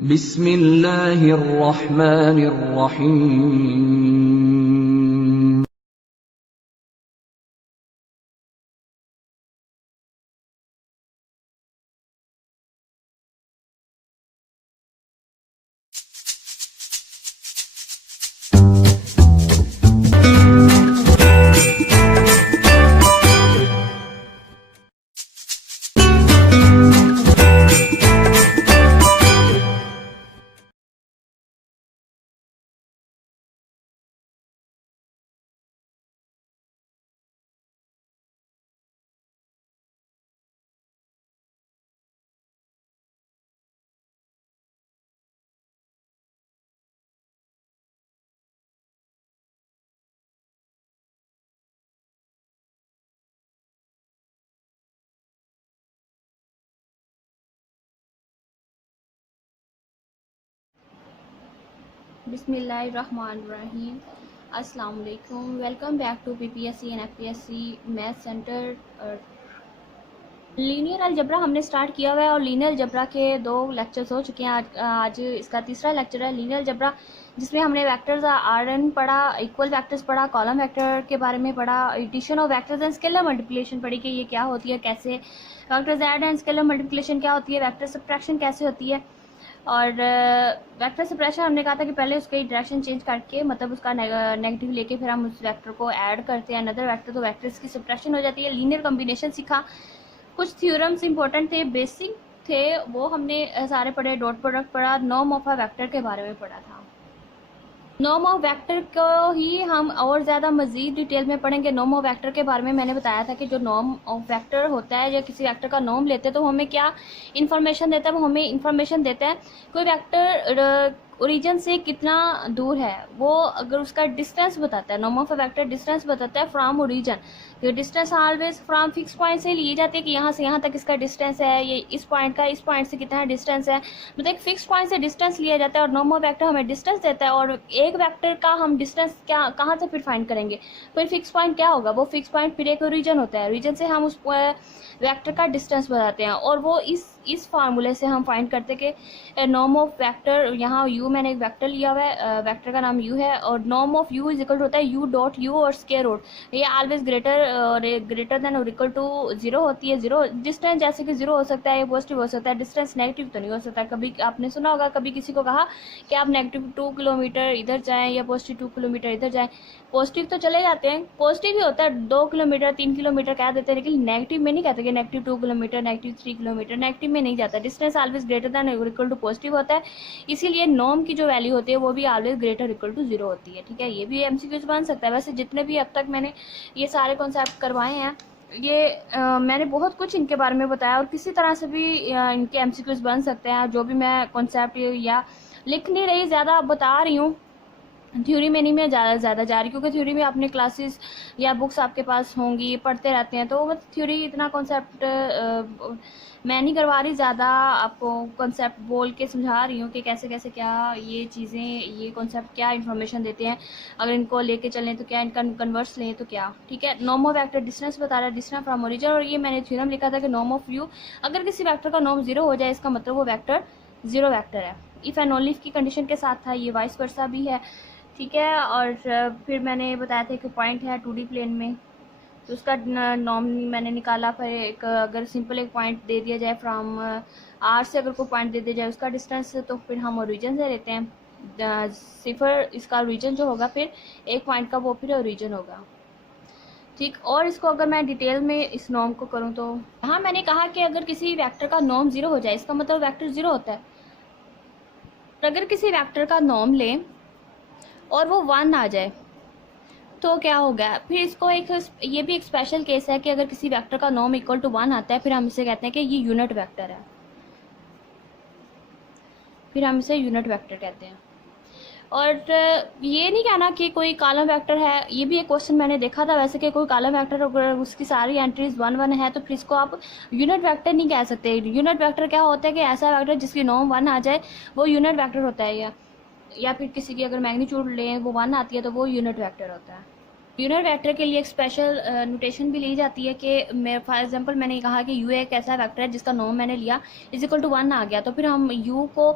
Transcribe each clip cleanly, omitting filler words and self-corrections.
बिस्मिल्लाहिर्रहमानिर्रहीम। बिस्मिल्लाहिर्रहमानिर्रहीम। अस्सलाम वालेकुम। Welcome back to PPSC and FPSC math centre. Linear algebra हमने स्टार्ट किया हुआ है और लीनियर अलजबरा के 2 लेक्चर्स हो चुके हैं। आज इसका तीसरा लेक्चर है लीनियर अलजबरा, जिसमें हमने वेक्टर्स आरएन पढ़ा, इक्वल वेक्टर्स पढ़ा, कॉलम वेक्टर के बारे में पढ़ा, addition of vectors and scalar multiplication पढ़ी कि ये क्या होती है, कैसे vectors add and scalar multiplication क्या होती है, वेक्टर सब्ट्रैक्शन कैसे होती है। और वेक्टर सब्ट्रैक्शन हमने कहा था कि पहले उसकी डायरेक्शन चेंज करके, मतलब उसका नेगेटिव लेके फिर हम उस वेक्टर को ऐड करते हैं अनदर वेक्टर, तो वेक्टर्स की सब्ट्रैक्शन हो जाती है। लीनियर कॉम्बिनेशन सीखा, कुछ थ्योरम्स इंपॉर्टेंट थे, बेसिक थे, वो हमने सारे पढ़े। डॉट प्रोडक्ट पढ़ा, नॉर्म ऑफ अ वेक्टर के बारे में पढ़ा था। नॉर्म ऑफ वेक्टर को ही हम और ज़्यादा मज़ीद डिटेल में पढ़ेंगे। नॉर्म ऑफ वेक्टर के बारे में मैंने बताया था कि जो नॉर्म ऑफ वेक्टर होता है, या किसी वेक्टर का नॉर्म लेते हैं तो हमें क्या इन्फॉर्मेशन देता है, वो हमें इन्फॉर्मेशन देता है कोई वेक्टर ओरिजिन से कितना दूर है, वो अगर उसका डिस्टेंस बताता है। Norm of a vector distance बताता है फ्रॉम ओरिजिन। ये distance always from fix point से लिए जाते हैं कि यहाँ से यहाँ तक इसका डिस्टेंस है, ये इस पॉइंट का इस पॉइंट से कितना डिस्टेंस है, मतलब एक फिक्स पॉइंट से डिस्टेंस लिया जाता है। और नॉर्म ऑफ वेक्टर हमें डिस्टेंस देता है, और एक वेक्टर का हम डिस्टेंस क्या कहाँ से फिर फाइंड करेंगे, फिर फिक्स पॉइंट क्या होगा, वो फिक्स पॉइंट फिर एक रीजन होता है, रीजन से हम उस वेक्टर का डिस्टेंस बताते हैं, और वो इस फार्मूले से हम फाइंड करते हैं कि नॉर्म ऑफ वेक्टर, यहाँ यू मैंने एक वेक्टर लिया हुआ है, वेक्टर का नाम यू है, और norm of U is equal होता है यू डॉट यू और स्क्वायर रूट। ये ऑलवेज ग्रेटर देन और इक्वल टू 0 होती है। 0 डिस्टेंस जैसे कि 0 हो सकता है, पॉजिटिव हो सकता है, डिस्टेंस नेगेटिव तो नहीं हो सकता। कभी आपने सुना होगा, कभी किसी को कहा कि आप नेगेटिव 2 किलोमीटर इधर जाएं या पॉजिटिव 2 किलोमीटर इधर जाएं, पॉजिटिव तो चले जाते हैं, पॉजिटिव ही होता है 2 किलोमीटर 3 किलोमीटर कह देते हैं, लेकिन नेगेटिव में नहीं कहते कि negative 2 kilometre negative 3 kilometre, negative में नहीं जाता। डिस्टेंस ऑलवेज ग्रेटर देन और इक्वल टू पॉजिटिव होता है, इसीलिए नॉर्म की जो वैल्यू होती है वो भी ऑलवेज ग्रेटर इक्वल टू 0 होती है। ठीक है, ये भी एमसीक्यूज बन सकता है। वैसे जितने भी अब तक मैंने ये सारे कॉन्सेप्ट करवाए हैं, ये मैंने बहुत कुछ इनके बारे में बताया, और किसी तरह से भी इनके एमसीक्यूज बन सकते हैं। जो भी मैं कॉन्सेप्ट या लिख नहीं रही, ज़्यादा बता रही हूँ, थ्योरी में नहीं मैं ज़्यादा जा रही, क्योंकि थ्योरी में अपने क्लासेस या बुक्स आपके पास होंगी, पढ़ते रहते हैं, तो मतलब थ्योरी इतना कॉन्सेप्ट मैं नहीं करवा रही, ज़्यादा आपको कॉन्सेप्ट बोल के समझा रही हूँ कि कैसे कैसे क्या ये चीज़ें, ये कॉन्सेप्ट क्या इन्फॉर्मेशन देते हैं, अगर इनको लेके चलें तो क्या, इनका कन्वर्स लें तो क्या। ठीक है, नॉर्म ऑफ वेक्टर डिस्टेंस बता रहा है, डिस्टेंस फ्रॉम ओरिजिन, और ये मैंने थ्योरम लिखा था कि नॉर्म ऑफ यू, अगर किसी वेक्टर का नॉर्म 0 हो जाए, इसका मतलब वो वेक्टर 0 वेक्टर है। इफ़ एंड ओनली इफ की कंडीशन के साथ था, ये वाइस वर्सा भी है। ठीक है, और फिर मैंने बताया था कि पॉइंट है 2D प्लेन में, तो उसका नॉर्म मैंने निकाला। फिर एक अगर सिंपल एक पॉइंट दे दिया जाए फ्रॉम आर से, अगर कोई पॉइंट दे दिया जाए उसका डिस्टेंस, तो फिर हम ओरिजिन से लेते हैं सिफर, इसका ओरिजिन जो होगा, फिर एक पॉइंट का वो फिर ओरिजिन होगा। ठीक, और इसको अगर मैं डिटेल में इस नॉर्म को करूँ तो हाँ, मैंने कहा कि अगर किसी वेक्टर का नॉर्म 0 हो जाए, इसका मतलब वेक्टर 0 होता है। तो अगर किसी वेक्टर का नॉर्म लें और वो 1 आ जाए तो क्या होगा, फिर इसको एक, ये भी एक स्पेशल केस है कि अगर किसी वेक्टर का नॉर्म इक्वल टू 1 आता है, फिर हम इसे कहते हैं कि ये यूनिट वेक्टर है, फिर हम इसे यूनिट वेक्टर कहते हैं। और ये नहीं कहना कि कोई कॉलम वेक्टर है, ये भी एक क्वेश्चन मैंने देखा था वैसे, कि कोई कॉलम वेक्टर अगर उसकी सारी एंट्रीज 1 1 है तो फिर इसको आप यूनिट वेक्टर नहीं कह सकते। यूनिट वेक्टर क्या होता है कि ऐसा वेक्टर जिसकी नॉर्म 1 आ जाए वो यूनिट वेक्टर होता है, या फिर किसी की अगर मैग्नीट्यूड लें वो 1 आती है तो वो यूनिट वेक्टर होता है। यूनिट वेक्टर के लिए एक स्पेशल नोटेशन भी ली जाती है कि मैं फॉर एग्जांपल मैंने कहा कि यू एक ऐसा वेक्टर है जिसका नॉर्म मैंने लिया इज इक्वल टू 1 आ गया, तो फिर हम यू को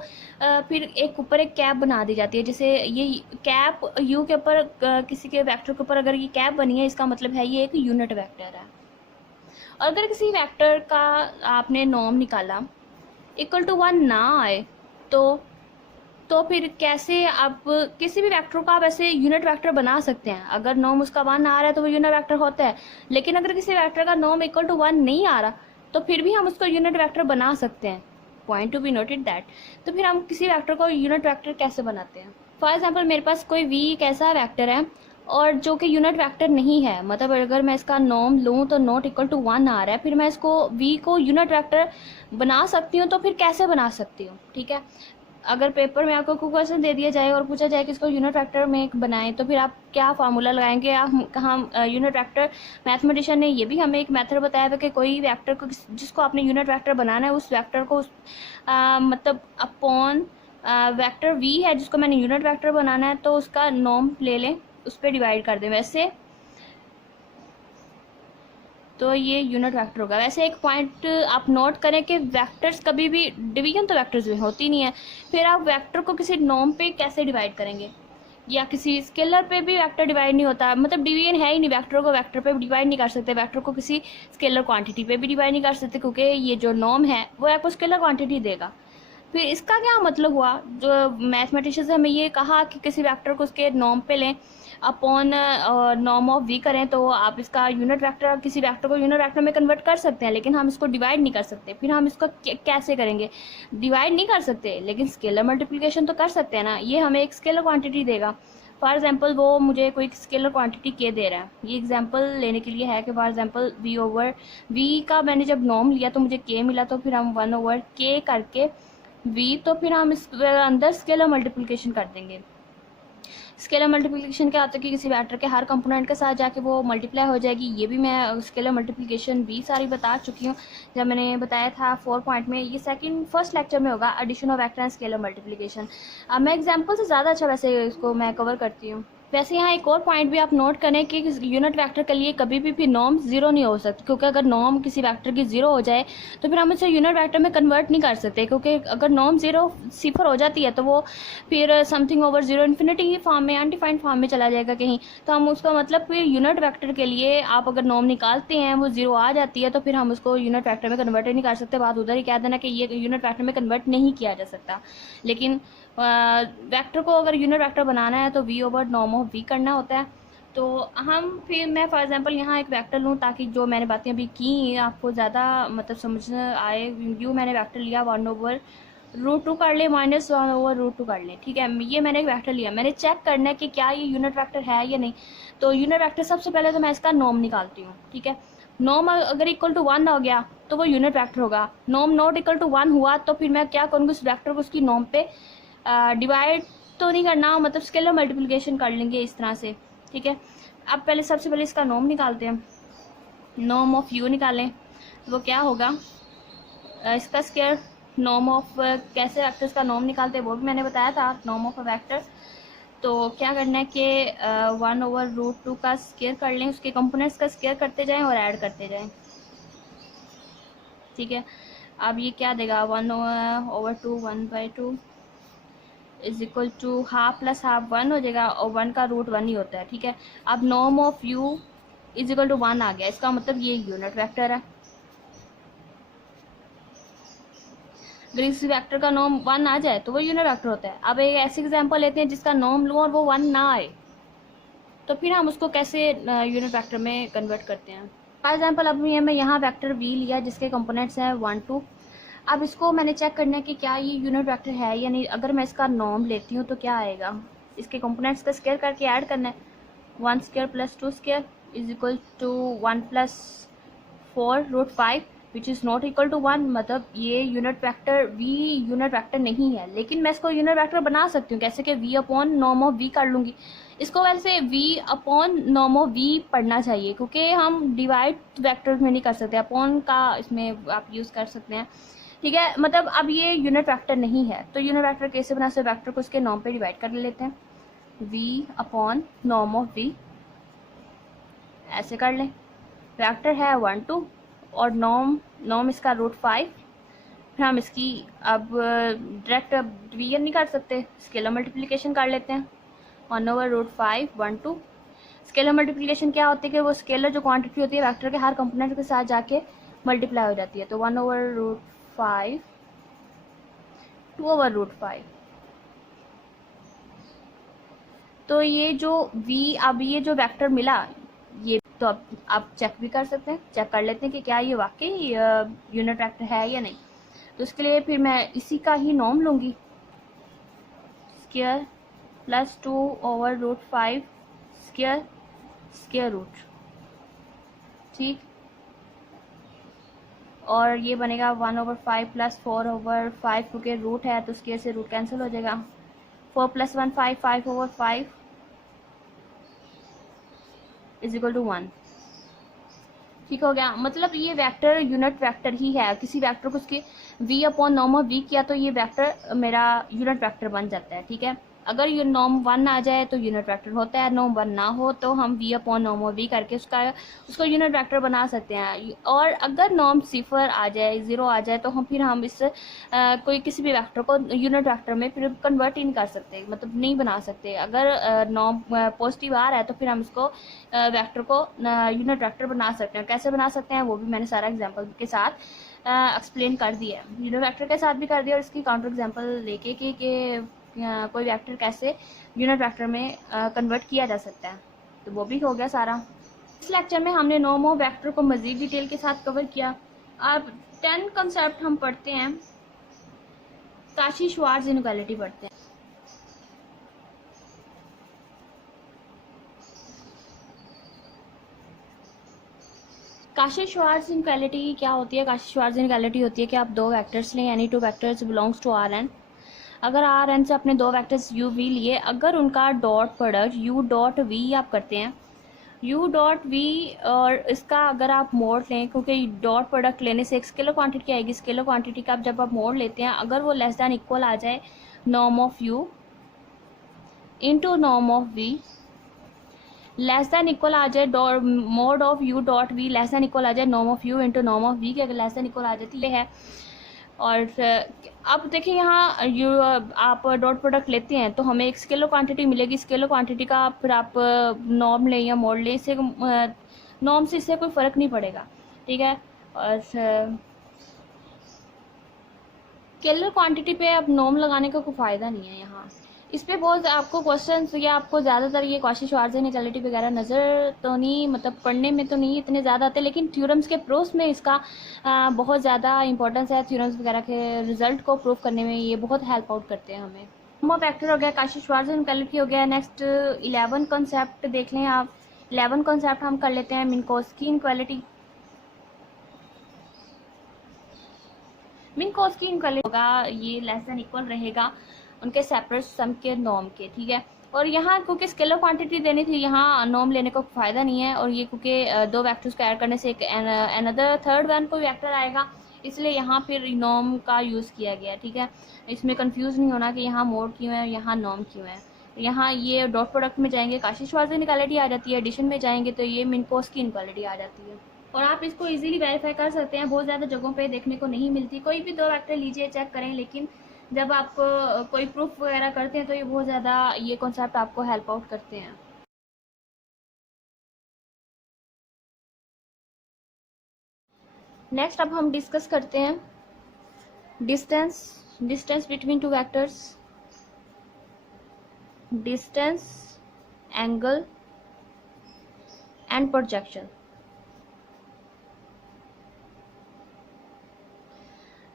फिर एक ऊपर एक कैप बना दी जाती है। जैसे ये कैप यू के ऊपर किसी के वेक्टर के ऊपर अगर ये कैप बनी है, इसका मतलब है ये एक यूनिट वेक्टर है। अगर किसी वेक्टर का आपने नॉर्म निकाला इक्वल टू 1 ना आए तो फिर कैसे आप किसी भी वेक्टर को आप ऐसे यूनिट वेक्टर बना सकते हैं। अगर नॉर्म उसका 1 आ रहा है तो वो यूनिट वेक्टर होता है, लेकिन अगर किसी वेक्टर का नॉर्म इक्वल टू 1 नहीं आ रहा तो फिर भी हम उसको यूनिट वेक्टर बना सकते हैं। Point to be noted that. तो फिर हम किसी वेक्टर को यूनिट वेक्टर कैसे बनाते हैं? फॉर एग्जाम्पल मेरे पास कोई वी एक ऐसा वेक्टर है और जो कि यूनिट वेक्टर नहीं है, मतलब अगर मैं इसका नॉर्म लूँ तो नॉट इक्वल टू 1 आ रहा है, फिर मैं इसको वी को यूनिट वेक्टर बना सकती हूँ। तो फिर कैसे बना सकती हूँ? ठीक है, अगर पेपर में आपको कोई क्वेश्चन दे दिया जाए और पूछा जाए कि इसको यूनिट वेक्टर में बनाएं, तो फिर आप क्या फार्मूला लगाएंगे? आप कहाँ यूनिट वेक्टर मैथमेटिशियन ने ये भी हमें एक मेथड बताया था कि कोई वेक्टर को जिसको आपने यूनिट वेक्टर बनाना है उस वेक्टर को मतलब अपॉन वेक्टर वी है जिसको मैंने यूनिट वेक्टर बनाना है, तो उसका नॉर्म ले लें, उस पर डिवाइड कर दें। वैसे तो ये यूनिट वेक्टर होगा। वैसे एक पॉइंट आप नोट करें कि वेक्टर्स कभी भी डिवीजन तो वेक्टर्स में होती नहीं है, फिर आप वेक्टर को किसी नॉर्म पे कैसे डिवाइड करेंगे? या किसी स्केलर पे भी वेक्टर डिवाइड नहीं होता, मतलब डिवीजन है ही नहीं। वेक्टर को वेक्टर पे डिवाइड नहीं कर सकते, वेक्टर को किसी स्केलर क्वांटिटी पे भी डिवाइड नहीं कर सकते, क्योंकि ये जो नॉर्म है वो आपको स्केलर क्वांटिटी देगा। फिर इसका क्या मतलब हुआ? जो मैथमेटिशियंस हमें ये कहा कि किसी वेक्टर को उसके नॉर्म पे लें, अपॉन नॉर्म ऑफ वी करें, तो आप इसका यूनिट वेक्टर किसी वेक्टर को यूनिट वेक्टर में कन्वर्ट कर सकते हैं, लेकिन हम इसको डिवाइड नहीं कर सकते। फिर हम इसको कैसे करेंगे? डिवाइड नहीं कर सकते, लेकिन स्केलर मल्टीप्लिकेशन तो कर सकते हैं ना। ये हमें एक स्केलर क्वांटिटी देगा। फॉर एग्जाम्पल वो मुझे कोई स्केलर क्वांटिटी के दे रहा है, ये एग्जाम्पल लेने के लिए है कि for example V over V का मैंने जब नॉर्म लिया तो मुझे के मिला, तो फिर हम 1 ओवर के करके वी, तो फिर हम इस अंदर स्केलर मल्टीप्लिकेशन कर देंगे। स्केलर मल्टीप्लिकेशन क्या होता है कि किसी वेक्टर के हर कंपोनेंट के साथ जाके वो मल्टीप्लाई हो जाएगी। ये भी मैं स्केलर मल्टीप्लिकेशन भी सारी बता चुकी हूँ जब मैंने बताया था 4 पॉइंट में। ये फर्स्ट लेक्चर में होगा, addition of vector and scalar multiplication. अब मैं एग्जाम्पल से ज़्यादा अच्छा वैसे इसको मैं कवर करती हूँ। वैसे यहाँ एक और पॉइंट भी आप नोट करें कि यूनिट वेक्टर के लिए कभी भी नॉर्म जीरो नहीं हो सकती, क्योंकि अगर नॉर्म किसी वेक्टर की जीरो हो जाए तो फिर हम इसे यूनिट वेक्टर में कन्वर्ट नहीं कर सकते, क्योंकि अगर नॉर्म जीरो सिफर हो जाती है तो वो फिर समथिंग ओवर जीरो इन्फिनिटी की फॉर्म में, अनडिफाइंड फॉर्म में चला जाएगा कहीं। तो हम उसका मतलब फिर यूनिट वेक्टर के लिए आप अगर नॉर्म निकालते हैं वो जीरो आ जाती है, तो फिर हम उसको यूनिट वेक्टर में कन्वर्ट नहीं कर सकते। बात उधर ही कह देना कि ये यूनिट वेक्टर में कन्वर्ट नहीं किया जा सकता। लेकिन वेक्टर को अगर यूनिट वेक्टर बनाना है तो V over norm of V करना होता है। तो फिर मैं फॉर एग्जांपल यहाँ एक वेक्टर लूँ ताकि जो मैंने बातें अभी की आपको ज़्यादा मतलब समझ आए। यू मैंने वेक्टर लिया 1 ओवर रूट 2 कर ले, माइनस 1 ओवर रूट 2 कर ले। ठीक है, ये मैंने एक वेक्टर लिया, मैंने चेक करना है कि क्या ये यूनिट वेक्टर है या नहीं। तो यूनिट वेक्टर सबसे पहले तो मैं इसका नॉर्म निकालती हूँ। ठीक है, नॉर्म अगर इक्वल टू 1 हो गया तो वो यूनिट वेक्टर होगा। नॉर्म नॉट इक्वल टू 1 हुआ तो फिर मैं क्या करूँगी, उस वेक्टर को उसकी नॉर्म पे डिवाइड तो नहीं करना, मतलब स्केलर मल्टीप्लिकेशन कर लेंगे इस तरह से। ठीक है, अब पहले सबसे पहले इसका नॉर्म निकालते हैं। नॉर्म ऑफ यू निकालें तो वो क्या होगा, इसका स्केयर नॉर्म ऑफ कैसे वेक्टर्स का नॉर्म निकालते हैं वो भी मैंने बताया था, नॉर्म ऑफ अ वेक्टर। तो क्या करना है कि 1 ओवर रूट 2 का स्केयर कर लें, उसके कंपोनेंट्स का स्केयर करते जाएं और ऐड करते जाएं। ठीक है, अब ये क्या देगा, 1 over 2 1/2 is equal to half plus half 1 हो जाएगा, और 1 का रूट 1 ही होता है। ठीक है, अब norm of U is equal to 1 आ गया, इसका मतलब ये यूनिट वेक्टर है। अगर इस वेक्टर का नॉर्म 1 आ जाए तो वो यूनिट वेक्टर होता है। अब एक ऐसी एग्जांपल लेते हैं जिसका नॉर्म लूँ और वो 1 ना आए, तो फिर हम उसको कैसे यूनिट वेक्टर में कन्वर्ट करते हैं। फॉर एग्जांपल अब मैं यहाँ वेक्टर वी लिया जिसके कंपोनेंट्स हैं 1 2। अब इसको मैंने चेक करना है कि क्या ये यूनिट वेक्टर है या नहीं। अगर मैं इसका नॉर्म लेती हूँ तो क्या आएगा, इसके कंपोनेंट्स का स्केयर करके ऐड करना है। 1 square plus 2 square is equal to 1 plus 4 root 5 which is not equal to 1। मतलब ये unit vector V unit vector नहीं है, लेकिन मैं इसको यूनिट वेक्टर बना सकती हूँ कैसे कि V upon norm of V कर लूँगी। इसको वैसे V upon norm of V पढ़ना चाहिए, क्योंकि हम डिवाइड वेक्टर्स में नहीं कर सकते, अपॉन का इसमें आप यूज़ कर सकते हैं। ठीक है, मतलब अब ये यूनिट वेक्टर नहीं है, तो यूनिट वेक्टर कैसे बना सकते, वेक्टर को उसके नॉर्म पे डिवाइड कर लेते हैं, v upon norm of v। ऐसे कर लें। वेक्टर है 1 2 और नॉम इसका √5। फिर हम इसकी अब डायरेक्ट डिवीजन नहीं कर सकते, स्केलर मल्टीप्लिकेशन कर लेते हैं। 1/√5 1 2। स्केलर मल्टीप्लिकेशन क्या होती है कि वो स्केलर जो क्वांटिटी होती है वेक्टर के हर कंपोनेंट के साथ जाके मल्टीप्लाई हो जाती है। तो 1/√5 2/√5। तो ये जो v, अब ये जो वेक्टर मिला ये, तो अब आप चेक भी कर सकते हैं, चेक कर लेते हैं कि क्या ये वाकई यूनिट वेक्टर है या नहीं। तो इसके लिए फिर मैं इसी का ही नॉर्म लूँगी, square plus 2/√5 square square root, ठीक। और ये बनेगा 1/5 प्लस 4/5, क्योंकि रूट है तो स्क्वायर से रूट कैंसिल हो जाएगा। 4 + 1 5 5/5 = 1। ठीक हो गया। मतलब ये वेक्टर यूनिट वेक्टर ही है। किसी वेक्टर को उसके v/नॉर्म किया तो ये वेक्टर मेरा यूनिट वेक्टर बन जाता है, ठीक है। अगर ये नॉर्म 1 आ जाए तो यूनिट वेक्टर होता है, नॉर्म 1 ना हो तो हम v/नॉर्म करके उसको यूनिट वेक्टर बना सकते हैं। और अगर नॉर्म 0 आ जाए, 0 आ जाए, तो फिर हम इस कोई किसी भी वेक्टर को यूनिट वेक्टर में फिर कन्वर्ट ही नहीं कर सकते, मतलब नहीं बना सकते। अगर नॉर्म पॉजिटिव आ रहा है तो फिर हम इसको वेक्टर को यूनिट वेक्टर बना सकते हैं। कैसे बना सकते हैं वो भी मैंने सारा एग्जाम्पल के साथ एक्सप्लेन कर दिया है, यूनिट वेक्टर के साथ भी कर दिया, और इसकी काउंटर एग्जाम्पल लेके कि कोई वेक्टर कैसे यूनिट वेक्टर में कन्वर्ट किया जा सकता है, तो वो भी हो गया सारा। इस लेक्चर में हमने नॉर्म ऑफ वेक्टर को मज़ीद डिटेल के साथ कवर किया। अब 10 कंसेप्ट हम पढ़ते हैं, काशी-श्वार्ट्ज इनइक्वालिटी पढ़ते हैं। काशी-श्वार्ट्ज इनइक्वालिटी क्या होती है? काशी-श्वार्ट्ज इनइक्वालिटी होती है कि आप दो वेक्टर्स लें, any two vectors belongs to Rn। अगर Rn से अपने दो वेक्टर्स u v लिए, अगर उनका डॉट प्रोडक्ट u.v आप करते हैं, u.v, और इसका अगर आप मोड लें, क्योंकि डॉट प्रोडक्ट लेने से एक स्केलर क्वांटिटी आएगी, स्केलर क्वांटिटी का जब आप मोड लेते हैं, अगर वो लेस दैन इक्वल आ जाए norm of u into norm of v, less than equal आ जाए mod of u.v less than equal आ जाए norm of u into norm of v, की अगर लेस दैन इक्वल आ जाती है। और अब देखिए यहाँ आप डॉट प्रोडक्ट लेते हैं तो हमें एक स्केलर क्वांटिटी मिलेगी, स्केलर क्वांटिटी का फिर आप नॉर्म लें या मोड लें, इससे नॉर्म से इससे कोई फ़र्क नहीं पड़ेगा, ठीक है। और स्केलर क्वांटिटी पे अब नॉर्म लगाने का कोई फ़ायदा नहीं है यहाँ। इस पर बहुत आपको क्वेश्चन या आपको ज़्यादातर ये काशी-श्वार्ट्ज इनइक्वालिटी वगैरह नज़र तो नहीं, मतलब पढ़ने में तो नहीं इतने ज़्यादा आते, लेकिन थ्योरम्स के प्रूफ में इसका बहुत ज़्यादा इंपॉर्टेंस है। थ्योरम्स वगैरह के रिजल्ट को प्रूव करने में ये बहुत हेल्प आउट करते हैं हमें। नॉर्म ऑफ वेक्टर हो गया, काशी-श्वार्ट्ज इनइक्वालिटी हो गया। नेक्स्ट 11 कॉन्सेप्ट देख लें आप। 11 कॉन्सेप्ट हम कर लेते हैं। मिन्कोव्स्की इनइक्वालिटी। मिन्कोव्स्की इनइक्वालिटी होगा, ये लेस दैन इक्वल रहेगा उनके सेपरेट सम के नॉर्म के, ठीक है। और यहाँ क्योंकि स्केलर क्वांटिटी देनी थी, यहाँ नॉर्म लेने का फ़ायदा नहीं है, और ये क्योंकि दो वेक्टर्स को ऐड करने से एक अनदर थर्ड वन कोई वेक्टर आएगा, इसलिए यहाँ फिर नॉर्म का यूज़ किया गया, ठीक है। इसमें कंफ्यूज नहीं होना कि यहाँ मोड क्यों है, यहाँ नॉर्म क्यों है। यहाँ ये डॉट प्रोडक्ट में जाएंगे काशी-श्वार्ट्ज इनइक्वालिटी आ जाती है, एडिशन में जाएंगे तो ये मिन्कोव्स्की इनइक्वालिटी आ जाती है। और आप इसको इजीली वेरीफाई कर सकते हैं, बहुत ज़्यादा जगहों पे देखने को नहीं मिलती। कोई भी दो वेक्टर लीजिए, चेक करें, लेकिन जब आप कोई प्रूफ वगैरह करते हैं तो ये बहुत ज़्यादा ये कॉन्सेप्ट आपको हेल्प आउट करते हैं। नेक्स्ट अब हम डिस्कस करते हैं distance between two vectors, distance, angle and projection.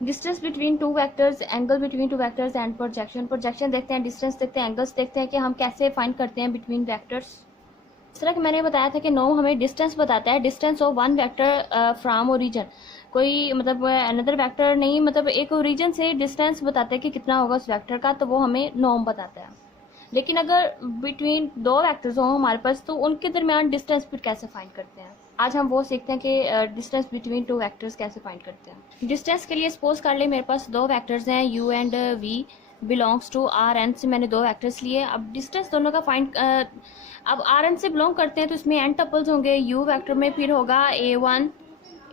Distance between two vectors, angle between two vectors and projection. Projection देखते हैं, डिस्टेंस देखते हैं, एंगल्स देखते हैं कि हम कैसे फाइंड करते हैं बिटवीन वेक्टर्स। इस तरह कि मैंने बताया था कि नॉर्म हमें डिस्टेंस बताता है, distance of one vector from origin. कोई मतलब अनदर वेक्टर नहीं, मतलब एक ओरिजिन से डिस्टेंस बताता है कि कितना होगा उस वेक्टर का, तो वो हमें नॉर्म बताता है। लेकिन अगर बिटवीन दो वेक्टर्स हों हमारे पास, तो उनके दरमियान डिस्टेंस फिर कैसे फाइंड करते हैं। आज हम वो सीखते हैं कि डिस्टेंस बिटवीन टू वेक्टर्स कैसे फाइंड करते हैं। डिस्टेंस के लिए सपोज कर ले मेरे पास दो वेक्टर्स हैं u and v। Belongs to R N से मैंने दो वेक्टर्स लिए। अब डिस्टेंस दोनों का फाइंड, अब आर एन से बिलोंग करते हैं तो इसमें एन टपल्स होंगे। यू वेक्टर में फिर होगा A1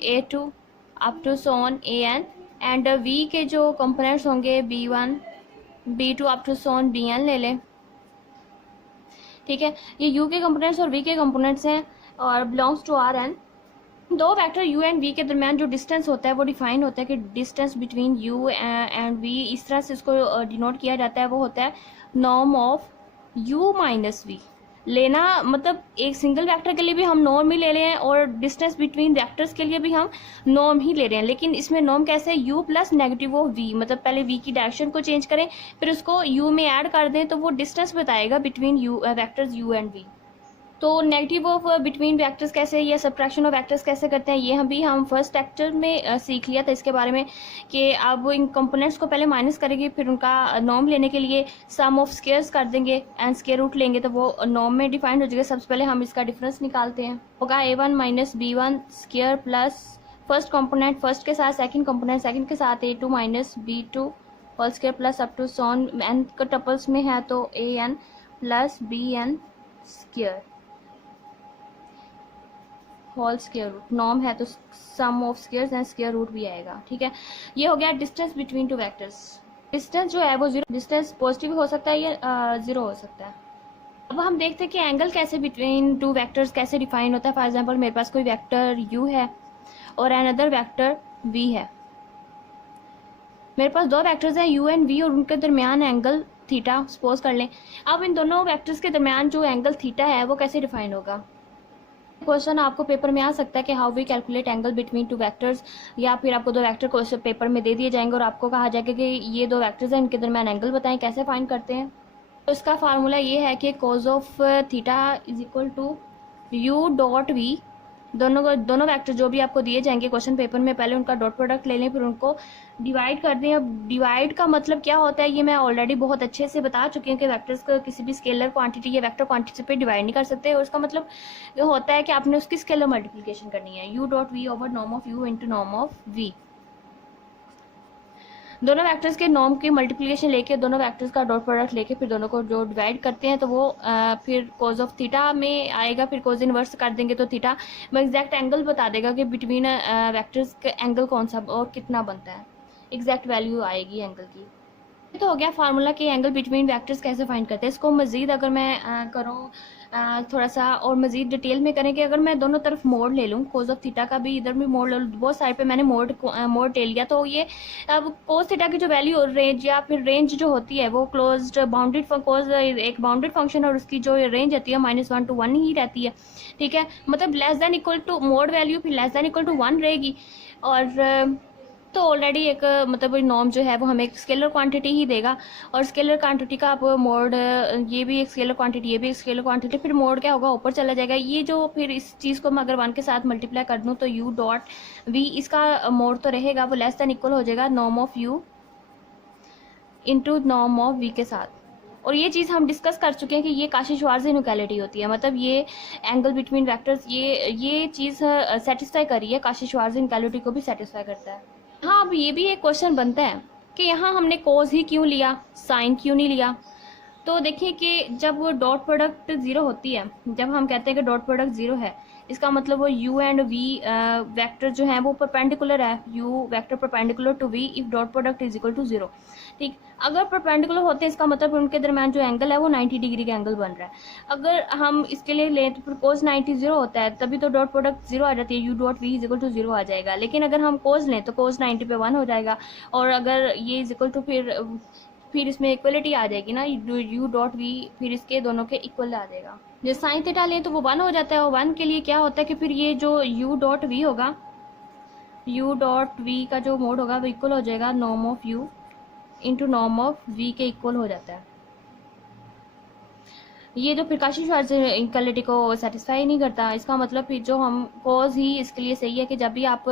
A2 up to so on AN, and V के जो कंपोनेंट्स होंगे B1 B2 up to so on BN ले लें। ठीक है, ये यू के कंपोनेंट्स और वी के कंपोनेंट्स हैं और बिलोंग्स टू आर एन। दो वेक्टर यू एंड वी के दरमियान जो डिस्टेंस होता है वो डिफाइन होता है कि distance between U and V, इस तरह से इसको डिनोट किया जाता है। वो होता है norm of U minus V. लेना मतलब एक सिंगल वेक्टर के लिए भी हम नॉर्म ही ले रहे हैं और डिस्टेंस बिटवीन वेक्टर्स के लिए भी हम नॉर्म ही ले रहे हैं, लेकिन इसमें नॉर्म कैसे है, U plus negative of V, मतलब पहले वी की डायरेक्शन को चेंज करें फिर उसको यू में ऐड कर दें तो वो डिस्टेंस बताएगा between U vectors U and V. तो नेगेटिव ऑफ बिटवीन वेक्टर्स कैसे या सब्ट्रैक्शन ऑफ वेक्टर्स कैसे करते हैं ये हम फर्स्ट लेक्चर में सीख लिया था इसके बारे में, कि अब इन कंपोनेंट्स को पहले माइनस करेंगे फिर उनका नॉर्म लेने के लिए सम ऑफ स्क्वायर्स कर देंगे एंड स्क्वायर रूट लेंगे तो वो नॉर्म में डिफाइंड हो जाएगा। सबसे पहले हम इसका डिफरेंस निकालते हैं। होगा A1 minus B1 square plus first component first के साथ, सेकंड कंपोनेंट सेकंड के साथ A2 minus B2 whole square plus up to सॉन एन का टपल्स में है तो AN plus BN square whole square root. Norm है तो sum of squares and square root भी आएगा। ठीक है, ये हो गया distance between two vectors. Distance जो है वो जीरो, डिस्टेंस पॉजिटिव हो सकता है या जीरो हो सकता है। अब हम देखते हैं कि एंगल कैसे बिटवीन टू वेक्टर्स कैसे डिफाइन होता है। फॉर एग्जांपल मेरे पास कोई वेक्टर u है और अनदर वेक्टर v है। मेरे पास दो वेक्टर्स हैं u एंड v और उनके दरमियान एंगल थीटा सपोज कर लें। अब इन दोनों वेक्टर्स के दरमियान जो एंगल थीटा है वो कैसे डिफाइन होगा। क्वेश्चन आपको पेपर में आ सकता है कि how we calculate angle between two vectors, या फिर आपको दो वेक्टर क्वेश्चन पेपर में दे दिए जाएंगे और आपको कहा जाएगा कि ये दो वेक्टर्स हैं इनके दरमियान एंगल बताएं, कैसे फाइंड करते हैं। तो इसका फार्मूला ये है कि cos of theta is equal to U dot V. दोनों वेक्टर जो भी आपको दिए जाएंगे क्वेश्चन पेपर में पहले उनका डॉट प्रोडक्ट ले लें फिर उनको डिवाइड कर दें। अब डिवाइड का मतलब क्या होता है ये मैं ऑलरेडी बहुत अच्छे से बता चुकी हूँ कि वेक्टर्स को किसी भी स्केलर क्वांटिटी या वेक्टर क्वांटिटी पे डिवाइड नहीं कर सकते और उसका मतलब ये होता है कि आपने उसकी स्केलर मल्टीप्लिकेशन करनी है। U dot V over norm of U into norm of V. दोनों वेक्टर्स के नॉर्म की मल्टीप्लिकेशन लेके दोनों वेक्टर्स का डॉट प्रोडक्ट लेके फिर दोनों को जो डिवाइड करते हैं तो वो फिर कोज ऑफ थीटा में आएगा। फिर कोज इनवर्स कर देंगे तो थीटा वो एग्जैक्ट एंगल बता देगा कि बिटवीन वेक्टर्स का एंगल कौन सा और कितना बनता है, एग्जैक्ट वैल्यू आएगी एंगल की। तो हो गया फार्मूला कि एंगल बिटवीन वेक्टर्स कैसे फाइंड करते हैं। इसको मज़ीद अगर मैं करूँ थोड़ा सा और मज़ीद डिटेल में करें कि अगर मैं दोनों तरफ मोड ले लूँ, कोज ऑफ थीटा का भी इधर भी मोड ले लूँ, बहुत साइड पे मैंने मोड ले लिया तो ये अब कोज थीटा की जो वैल्यू और रेंज या फिर रेंज जो होती है वो क्लोज्ड बाउंडेड कोज एक बाउंडेड फंक्शन और उसकी जो रेंज रहती है -1 to 1 ही रहती है। ठीक है, मतलब less than equal to mod value फिर लेस दैन इक्वल टू 1 रहेगी। और तो ऑलरेडी एक मतलब नॉर्म जो है वो हमें एक स्केलर क्वांटिटी ही देगा और स्केलर क्वांटिटी का आप मोड, ये भी एक स्केलर क्वांटिटी ये भी एक स्केलर क्वांटिटी, फिर मोड क्या होगा ऊपर चला जाएगा। ये जो फिर इस चीज़ को मैं अगर 1 के साथ मल्टीप्लाई कर दूँ तो यू डॉट वी इसका मोड तो रहेगा वो लेस दैन इक्वल हो जाएगा norm of U into norm of V के साथ। और ये चीज़ हम डिस्कस कर चुके हैं कि ये काशी-श्वार्ज़ इनइक्वालिटी होती है, मतलब ये एंगल बिटवीन वेक्टर्स ये चीज़ सेटिस्फाई करी है, काशी-श्वार्ज़ इनइक्वालिटी को भी सेटिस्फाई करता है। हाँ, अब ये भी एक क्वेश्चन बनता है कि यहाँ हमने कोज ही क्यों लिया, साइन क्यों नहीं लिया। तो देखिए कि जब डॉट प्रोडक्ट ज़ीरो होती है, जब हम कहते हैं कि डॉट प्रोडक्ट ज़ीरो है इसका मतलब वो u एंड v वेक्टर जो हैं वो परपेंडिकुलर है, u vector perpendicular to v if dot product is equal to 0। ठीक, अगर परपेंडिकुलर होते हैं इसका मतलब उनके दरमियान जो एंगल है वो 90 डिग्री का एंगल बन रहा है। अगर हम इसके लिए लें तो फिर कोस 90 0 होता है तभी तो डॉट प्रोडक्ट 0 आ जाती है, u dot v is equal to 0 आ जाएगा। लेकिन अगर हम कोस लें तो कोस 90 पे 1 हो जाएगा और अगर ये इज इक्वल टू फिर इसमें इक्वलिटी आ जाएगी ना, u डॉट v फिर इसके दोनों के इक्वल आ जाएगा। जब साइन थीटा लें तो वो 1 हो जाता है और 1 के लिए क्या होता है कि फिर ये जो u डॉट v होगा, u डॉट v का जो मोड होगा वो इक्वल हो जाएगा norm of u into norm of v के इक्वल हो जाता है। ये जो फिर काशी-श्वार्ज़ इनइक्वालिटी को सेटिस्फाई नहीं करता, इसका मतलब फिर जो हम कोज ही इसके लिए सही है कि जब भी आप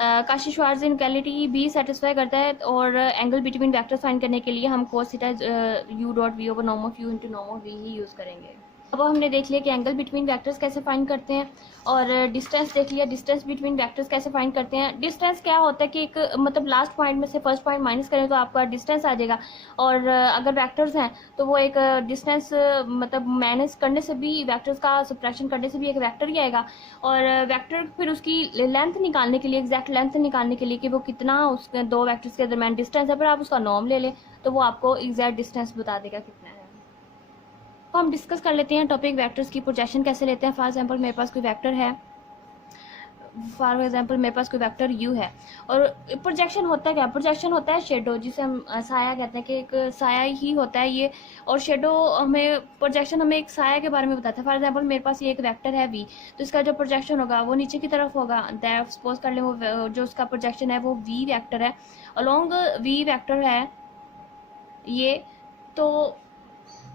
काशी-श्वार्ज़ इनइक्वालिटी भी सेटिस्फाई करता है और एंगल बिटवीन वेक्टर्स फाइंड करने के लिए हम cos theta u dot v over norm of u into norm of v he use करेंगे। अब हमने देख लिया कि एंगल बिटवीन वेक्टर्स कैसे फाइंड करते हैं, और डिस्टेंस देख लिया, डिस्टेंस बिटवीन वेक्टर्स कैसे फाइंड करते हैं। डिस्टेंस क्या होता है कि एक मतलब लास्ट पॉइंट में से फर्स्ट पॉइंट माइनस करें तो आपका डिस्टेंस आ जाएगा, और अगर वेक्टर्स हैं तो वो एक डिस्टेंस मतलब माइनस करने से भी, वेक्टर्स का सब्ट्रैक्शन करने से भी एक वेक्टर ही आएगा। और वेक्टर फिर उसकी लेंथ निकालने के लिए, एग्जैक्ट लेंथ निकालने के लिए कि वो कितना उसके दो वेक्टर्स के दरमियान डिस्टेंस है, फिर आप उसका नॉर्म ले लें तो वो आपको एग्जैक्ट डिस्टेंस बता देगा कितना है। तो हम डिस्कस कर लेते हैं टॉपिक वेक्टर्स की प्रोजेक्शन कैसे लेते हैं। फॉर एग्जांपल मेरे पास कोई वेक्टर है, फॉर एग्जांपल मेरे पास कोई वेक्टर u है, और प्रोजेक्शन होता है क्या, प्रोजेक्शन होता है शेडो, जिसे हम साया कहते हैं कि एक साया ही होता है ये, और शेडो हमें, प्रोजेक्शन हमें एक साया के बारे में बताता है। फॉर एग्जांपल मेरे पास ये एक वेक्टर है v, तो इसका जो प्रोजेक्शन होगा वो नीचे की तरफ होगा। दैट सपोज कर लें वो जो उसका प्रोजेक्शन है वो v वेक्टर है, अलोंग v वेक्टर है ये। तो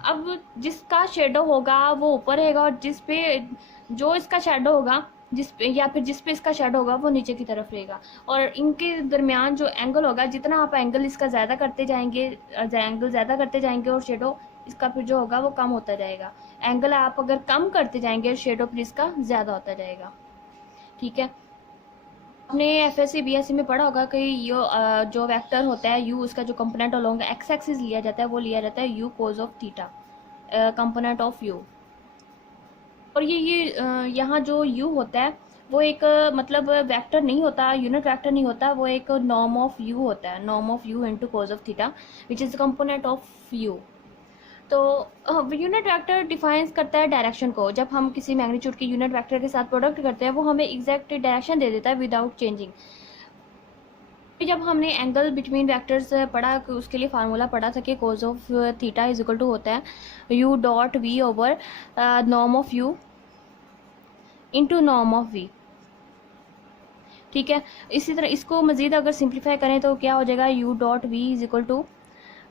अब जिसका शेडो होगा वो ऊपर रहेगा, और जिस पे जो इसका शेडो होगा, जिस पे या फिर जिस पे इसका शेडो होगा वो नीचे की तरफ रहेगा। और इनके दरमियान जो एंगल होगा, जितना आप एंगल इसका ज़्यादा करते जाएंगे, एंगल ज़्यादा करते जाएंगे और शेडो इसका फिर जो होगा वो कम होता जाएगा। एंगल आप अगर कम करते जाएंगे शेडो फिर इसका ज़्यादा होता जाएगा। ठीक है, आपने एफएससी बीएससी में पढ़ा होगा कि जो वेक्टर होता है u, उसका जो कंपोनेंट अलोंग एक्स एक्सिस लिया जाता है वो लिया जाता है u cos of theta, component of u। और ये यहाँ जो u होता है वो एक मतलब वेक्टर नहीं होता, यूनिट वेक्टर नहीं होता, वो एक नॉर्म ऑफ u होता है, norm of u into cos of theta which is component of u। तो यूनिट वेक्टर डिफाइंस करता है डायरेक्शन को। जब हम किसी मैग्नीट्यूड के यूनिट वेक्टर के साथ प्रोडक्ट करते हैं वो हमें एग्जैक्ट डायरेक्शन दे देता है विदाउट चेंजिंग। जब हमने एंगल बिटवीन वेक्टर्स पढ़ा, उसके लिए फार्मूला पढ़ा था कि cos of theta is equal to होता है u dot v over norm of u into norm of v। ठीक है, इसी तरह इसको मज़ीद अगर सिंप्लीफाई करें तो क्या हो जाएगा, u dot v is equal to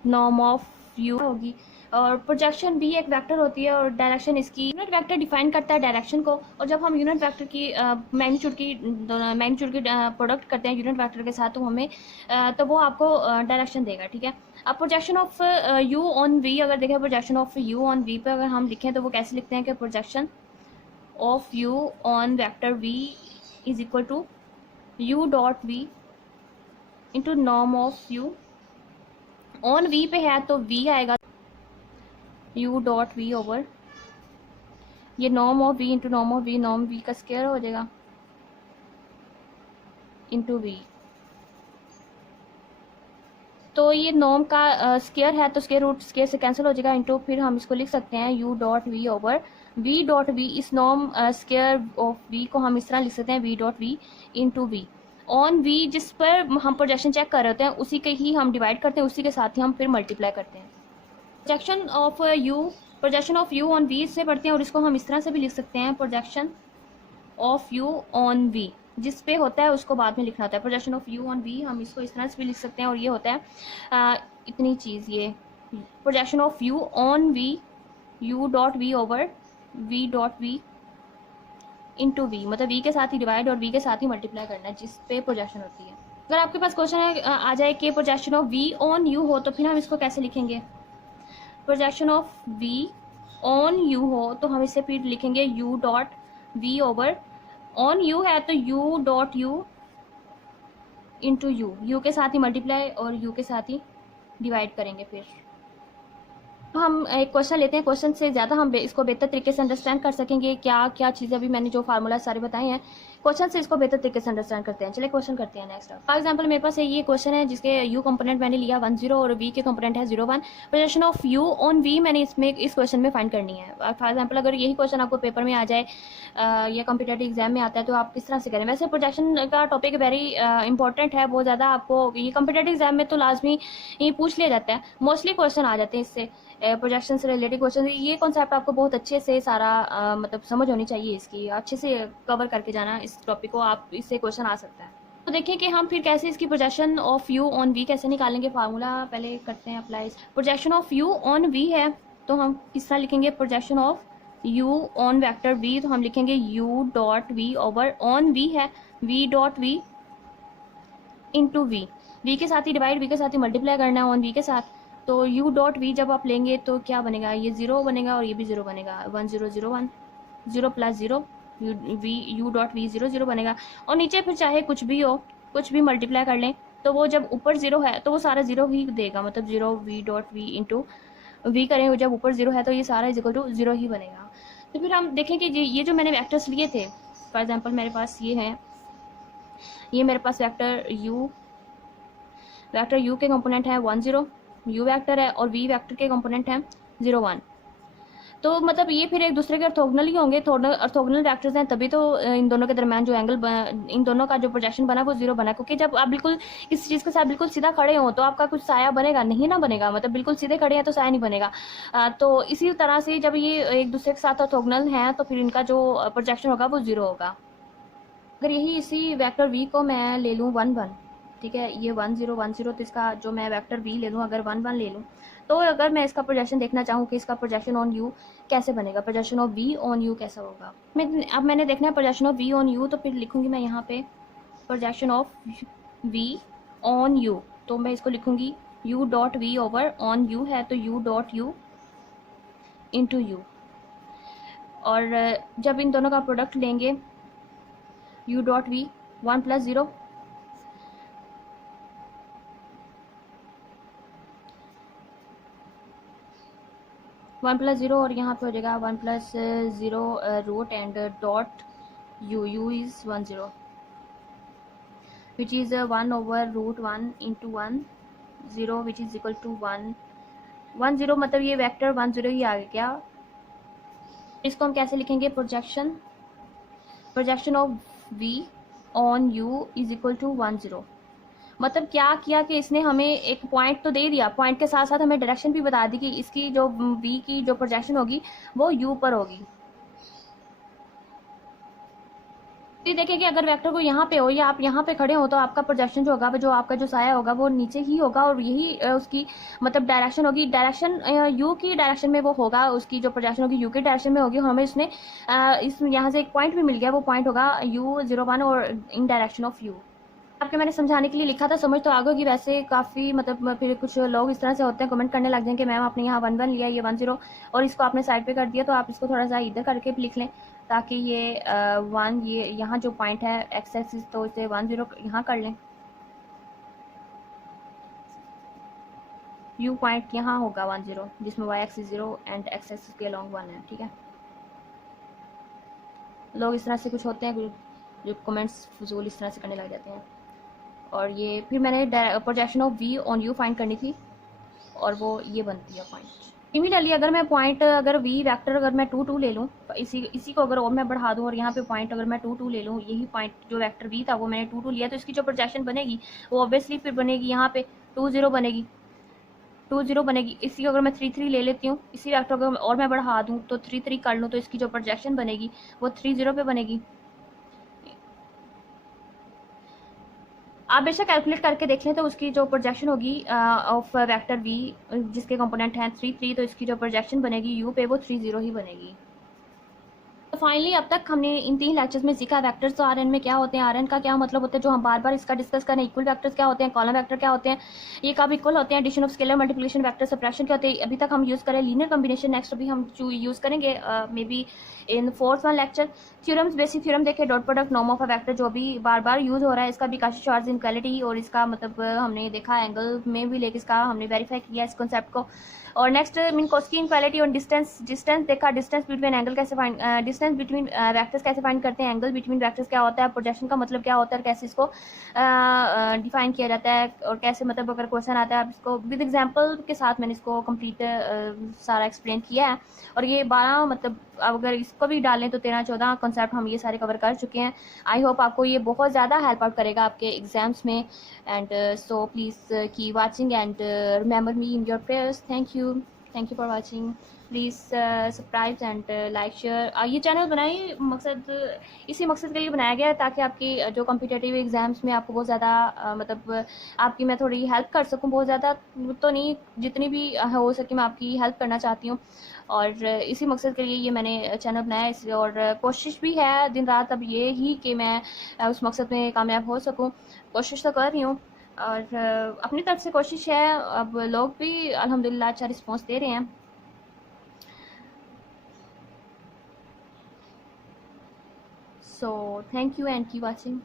norm of u होगी। और प्रोजेक्शन भी एक वेक्टर होती है, और डायरेक्शन इसकी, यूनिट वेक्टर डिफाइन करता है डायरेक्शन को। और जब हम यूनिट वेक्टर की मैग्नीट्यूड की प्रोडक्ट करते हैं यूनिट वेक्टर के साथ, तो हमें तो वो आपको डायरेक्शन देगा। ठीक है, अब projection of u on v अगर देखें, projection of u on v पे अगर हम लिखें तो वो कैसे लिखते हैं कि projection of u on vector v is equal to u dot v into norm of u। On v पे है तो v आएगा u डॉट v ओवर ये norm of v into norm of v, norm v का square हो जाएगा into v। तो ये नॉर्म का स्क्वायर है तो स्क्वायर रूट स्क्वायर से कैंसिल हो जाएगा, इंटू फिर हम इसको लिख सकते हैं u dot v over v dot v। इस नॉर्म स्क्वायर ऑफ v को हम इस तरह लिख सकते हैं v dot v into v on v, जिस पर हम प्रोजेक्शन चेक कर रहे होते हैं उसी के ही हम डिवाइड करते हैं, उसी के साथ ही हम फिर मल्टीप्लाई करते हैं। Projection of u on v से पढ़ते हैं, और इसको हम इस तरह से भी लिख सकते हैं projection of u on v, जिस पे होता है उसको बाद में लिखना होता है। Projection of u on v हम इसको इस तरह से भी लिख सकते हैं, और ये होता है इतनी चीज़, ये projection of u on v u dot v over v dot v into v, मतलब v के साथ ही डिवाइड और v के साथ ही मल्टीप्लाई करना है जिस पे प्रोजेक्शन होती है। अगर आपके पास क्वेश्चन है आ जाए कि projection of v on u हो तो फिर हम इसको कैसे लिखेंगे। Projection of v on u हो तो हम इसे फिर लिखेंगे u dot v over, on u है तो u dot u into u के साथ ही मल्टीप्लाई और u के साथ ही डिवाइड करेंगे। फिर तो हम एक क्वेश्चन लेते हैं, क्वेश्चन से ज़्यादा हम इसको बेहतर तरीके से अंडरस्टैंड कर सकेंगे क्या क्या चीज़ें अभी मैंने जो फार्मूला सारे बताए हैं, क्वेश्चन से इसको बेहतर तरीके से अंडरस्टैंड करते हैं। चलिए क्वेश्चन करते हैं नेक्स्ट। फॉर एग्जांपल मेरे पास ये क्वेश्चन है जिसके u कंपोनेंट मैंने लिया 10 और v के कंपोनेंट है 01। Projection of u on v मैंने इस क्वेश्चन में फाइंड करनी है। फॉर एग्जांपल अगर यही क्वेश्चन आपको पेपर में आ जाए या कॉम्पिटेटिव एग्जाम में आता है तो आप किस तरह से करें। वैसे प्रोजेक्शन का टॉपिक वेरी इंपॉर्टेंट है, बहुत ज़्यादा आपको ये कॉम्पिटेटिव एग्जाम में तो लाजमी ही पूछ लिया जाता है, मोस्टली क्वेश्चन आ जाते हैं इससे, प्रोजेक्शन से रिलेटेड क्वेश्चन। ये कॉन्सेप्ट आपको बहुत अच्छे से सारा मतलब समझ होनी चाहिए, इसकी अच्छे से कवर करके जाना इस टॉपिक को, आप इससे क्वेश्चन आ सकता है। तो देखिए कि हम फिर कैसे इसकी projection of u on v कैसे निकालेंगे। फार्मूला पहले करते हैं apply. Projection of u on v है तो हम किस तरह लिखेंगे, projection of u on vector v तो हम लिखेंगे u dot v over, on v है v dot v into v के साथ ही डिवाइड, v के साथ ही मल्टीप्लाई करना है ऑन v के साथ, तो u डॉट v जब आप लेंगे तो क्या बनेगा, ये 0 बनेगा और ये भी 0 बनेगा, 1 0 0 1, 0 प्लस 0 u डॉट v 0 0 बनेगा। और नीचे फिर चाहे कुछ भी हो, कुछ भी मल्टीप्लाई कर लें तो वो जब ऊपर 0 है तो वो सारा 0 ही देगा, मतलब 0 v dot v into v करें, जब ऊपर 0 है तो ये सारा इज इक्वल टू 0 ही बनेगा। तो फिर हम देखें कि ये जो मैंने वेक्टर्स लिए थे, फॉर एग्जांपल मेरे पास ये है, ये मेरे पास वेक्टर u के कंपोनेंट है 1 0, u वेक्टर है, और v वेक्टर के कंपोनेंट हैं 0 1। तो मतलब ये फिर एक दूसरे के ऑर्थोगोनल ही होंगे, ऑर्थोगोनल वेक्टर्स हैं, तभी तो इन दोनों के दरमियान जो एंगल इन दोनों का जो प्रोजेक्शन बना वो 0 बना, क्योंकि जब आप बिल्कुल किसी चीज़ के साथ बिल्कुल सीधा खड़े हो तो आपका कुछ साया बनेगा नहीं, ना बनेगा, मतलब बिल्कुल सीधे खड़े हैं तो साया नहीं बनेगा। तो इसी तरह से जब ये एक दूसरे के साथ ऑर्थोगोनल हैं तो फिर इनका जो प्रोजेक्शन होगा वो 0 होगा। अगर यही इसी वेक्टर v को मैं ले लूँ 1 1, ठीक है, ये 1 0 1 0, तो इसका जो मैं वेक्टर v ले लूँ, अगर 1 1 ले लूँ, तो अगर मैं इसका प्रोजेक्शन देखना चाहूँ कि इसका प्रोजेक्शन ऑन u कैसे बनेगा, projection of v on u कैसा होगा, अब मैंने देखना है projection of v on u, तो फिर लिखूँगी मैं यहाँ पे projection of v on u, तो मैं इसको लिखूँगी u dot v over on u है तो u dot u into u, और जब इन दोनों का प्रोडक्ट लेंगे u dot v 1 plus 0 1 plus 0, और यहाँ पे हो जाएगा 1 plus 0 root and dot u is 1 0 which is 1 over root 1 into 1 0 which is equal to 1 1 0, मतलब ये वेक्टर 1 0 ही आ गया। इसको हम कैसे लिखेंगे, projection of v on u is equal to 1 0। मतलब क्या किया कि इसने हमें एक पॉइंट तो दे दिया, पॉइंट के साथ साथ हमें डायरेक्शन भी बता दी कि इसकी जो v की जो प्रोजेक्शन होगी वो u पर होगी। तो देखिए कि अगर वेक्टर को यहाँ पे हो या आप यहाँ पे खड़े हो तो आपका प्रोजेक्शन जो होगा, जो आपका जो साया होगा वो नीचे ही होगा, और यही उसकी मतलब डायरेक्शन होगी, डायरेक्शन u की डायरेक्शन में वो होगा, उसकी जो प्रोजेक्शन होगी u की डायरेक्शन में होगी। हमें इसने इस यहाँ से एक पॉइंट भी मिल गया, वो पॉइंट होगा u 0 1 और इन डायरेक्शन ऑफ u। आपके मैंने समझाने के लिए लिखा था, समझ तो आ गई होगी वैसे काफ़ी, मतलब फिर कुछ लोग इस तरह से होते हैं कमेंट करने लग जाएंगे कि मैम आपने यहाँ 1 1 लिया, ये 1 0 और इसको आपने साइड पे कर दिया, तो आप इसको थोड़ा सा इधर करके भी लिख लें ताकि ये 1, ये यहाँ जो पॉइंट है एक्स एक्सिस, तो इसे 1 0 यहाँ कर लें, u पॉइंट यहाँ होगा 1 0 जिसमें y axis 0 and x axis के अलॉन्ग 1 है, ठीक है। लोग इस तरह से कुछ होते हैं जो कमेंट्स फजूल इस तरह से करने लग जाते हैं। और ये फिर मैंने projection of v on u find करनी थी, और वो ये बनती है पॉइंट। सिमिलरली अगर मैं पॉइंट, अगर v वेक्टर अगर मैं 2 2 ले लूँ, तो इसी को अगर और मैं बढ़ा दूँ और यहाँ पे पॉइंट अगर मैं 2 2 ले लूँ, यही पॉइंट जो वेक्टर v था वो मैंने 2 2 लिया, तो इसकी जो प्रोजेक्शन बनेगी वो ऑब्वियसली फिर बनेगी यहाँ पे 2 0 बनेगी, 2 0 बनेगी। इसी को अगर मैं 3 3 ले लेती हूँ, इसी वेक्टर को और मैं बढ़ा दूँ तो 3 3 कर लूँ, तो इसकी जो प्रोजेक्शन बनेगी वो 3 0 पे बनेगी। आप बेशक कैलकुलेट करके देख लें तो उसकी जो प्रोजेक्शन होगी ऑफ वेक्टर v जिसके कंपोनेंट हैं 3 3, तो इसकी जो प्रोजेक्शन बनेगी u पे वो 3 0 ही बनेगी। तो फाइनली अब तक हमने इन 3 लेक्चर्स में सीखा वेक्टर्स तो आरएन में क्या होते हैं, आरएन का क्या मतलब होता है, जो हम बार बार इसका डिस्कस करें, इक्वल वेक्टर्स क्या होते हैं, कॉलम वेक्टर क्या होते हैं, ये कब इक्वल होते हैं, addition of scalar multiplication vector, subtraction क्या होते हैं। अभी तक हम यूज़ करें लीनियर कॉम्बिनेशन, नेक्स्ट अभी हम यूज़ करेंगे maybe in 4th 1 lecture. Theorems, basic theorem देखे, dot product, norm of a vector जो भी बार बार यूज़ हो रहा है, इसका भी काशी-श्वार्ट्ज इनक्वालिटी, और इसका मतलब हमने देखा एंगल में भी लेके इसका हमने वेरीफाई किया इस कॉन्सेप्ट को। और नेक्स्ट मिन्कोस्की इनक्वालिटी और डिस्टेंस देखा, डिस्टेंस बिटवीन एंगल कैसे फाइंड, डिस्टेंस बिटवीन वेक्टर्स कैसे फाइंड करते हैं, एंगल बिटवीन वेक्टर्स क्या होता है, प्रोजेक्शन का मतलब क्या होता है, कैसे इसको डिफाइन किया जाता है, और कैसे मतलब अगर क्वेश्चन आता है आप इसको विद एग्जांपल के साथ मैंने इसको कंप्लीट सारा एक्सप्लेन किया है। और ये 12 मतलब अगर इसको भी डालें तो 13 14 कॉन्सेप्ट हम ये सारे कवर कर चुके हैं। आई होप आपको ये बहुत ज़्यादा हेल्प आउट करेगा आपके एग्जाम्स में। And so please keep watching and remember me in your prayers. Thank you for watching. Please subscribe and like share. ये चैनल बनाई इसी मकसद के लिए बनाया गया है ताकि आपकी जो कॉम्पिटिटिव एग्ज़ाम्स में आपको बहुत ज़्यादा मतलब आपकी मैं थोड़ी हेल्प कर सकूं, बहुत ज़्यादा तो नहीं, जितनी भी हो सके मैं आपकी हेल्प करना चाहती हूँ। और इसी मकसद के लिए ये मैंने चैनल बनाया है इसलिए, और कोशिश भी है दिन रात अब ये ही कि मैं उस मकसद में कामयाब हो सकूँ, कोशिश तो कर रही हूँ। और अपनी तरफ से कोशिश है, अब लोग भी अल्हम्दुलिल्लाह अच्छा रिस्पॉन्स दे रहे हैं। So thank you and keep watching.